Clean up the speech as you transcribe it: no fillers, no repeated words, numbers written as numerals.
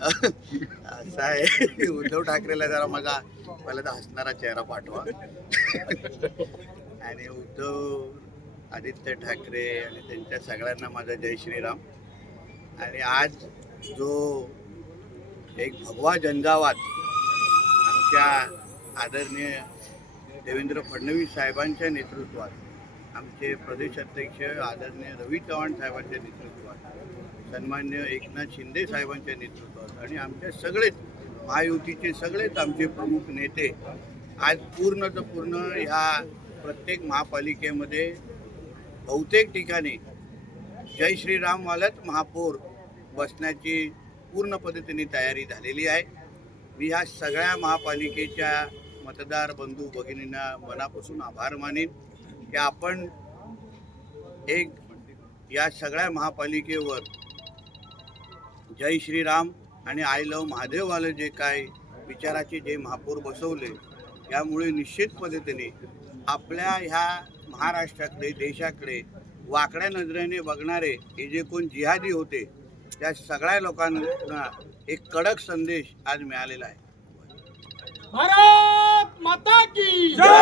असं आहे, उद्धव ठाकरेला जरा मला मला तर हसणारा चेहरा पाठवा. आणि उद्धव आदित्य ठाकरे आणि त्यांच्या सगळ्यांना माझा जय श्रीराम. आणि आज जो एक भगवा झंझावात आमच्या आदरणीय देवेंद्र फडणवीस साहेबांच्या नेतृत्वात, आमचे प्रदेश अध्यक्ष आदरणीय रवी चव्हाण साहेबांच्या नेतृत्वात, सन्मान्य एकनाथ शिंदे साहेबांच्या नेतृत्वात आणि आमच्या सगळेच महायुतीचे सगळेच आमचे प्रमुख नेते आज पूर्ण ह्या प्रत्येक महापालिकेमध्ये बहुतेक ठिकाणी जय श्रीरामवालाच महापौर बसण्याची पूर्ण पद्धतीने तयारी झालेली आहे. मी ह्या सगळ्या महापालिकेच्या मतदार बंधू भगिनींना मनापासून आभार मानेन की आपण एक या सगळ्या महापालिकेवर जय श्रीराम आणि आय लव महादेववाले जे काय विचाराचे जे महापौर बसवले, यामुळे निश्चित पद्धतीने आपल्या ह्या महाराष्ट्राकडे देशाकडे वाकड्या नजरेने बघणारे हे जे कोण जिहादी होते त्या सगळ्या लोकांना एक कडक संदेश आज मिळालेला आहे. भारत माता की जय.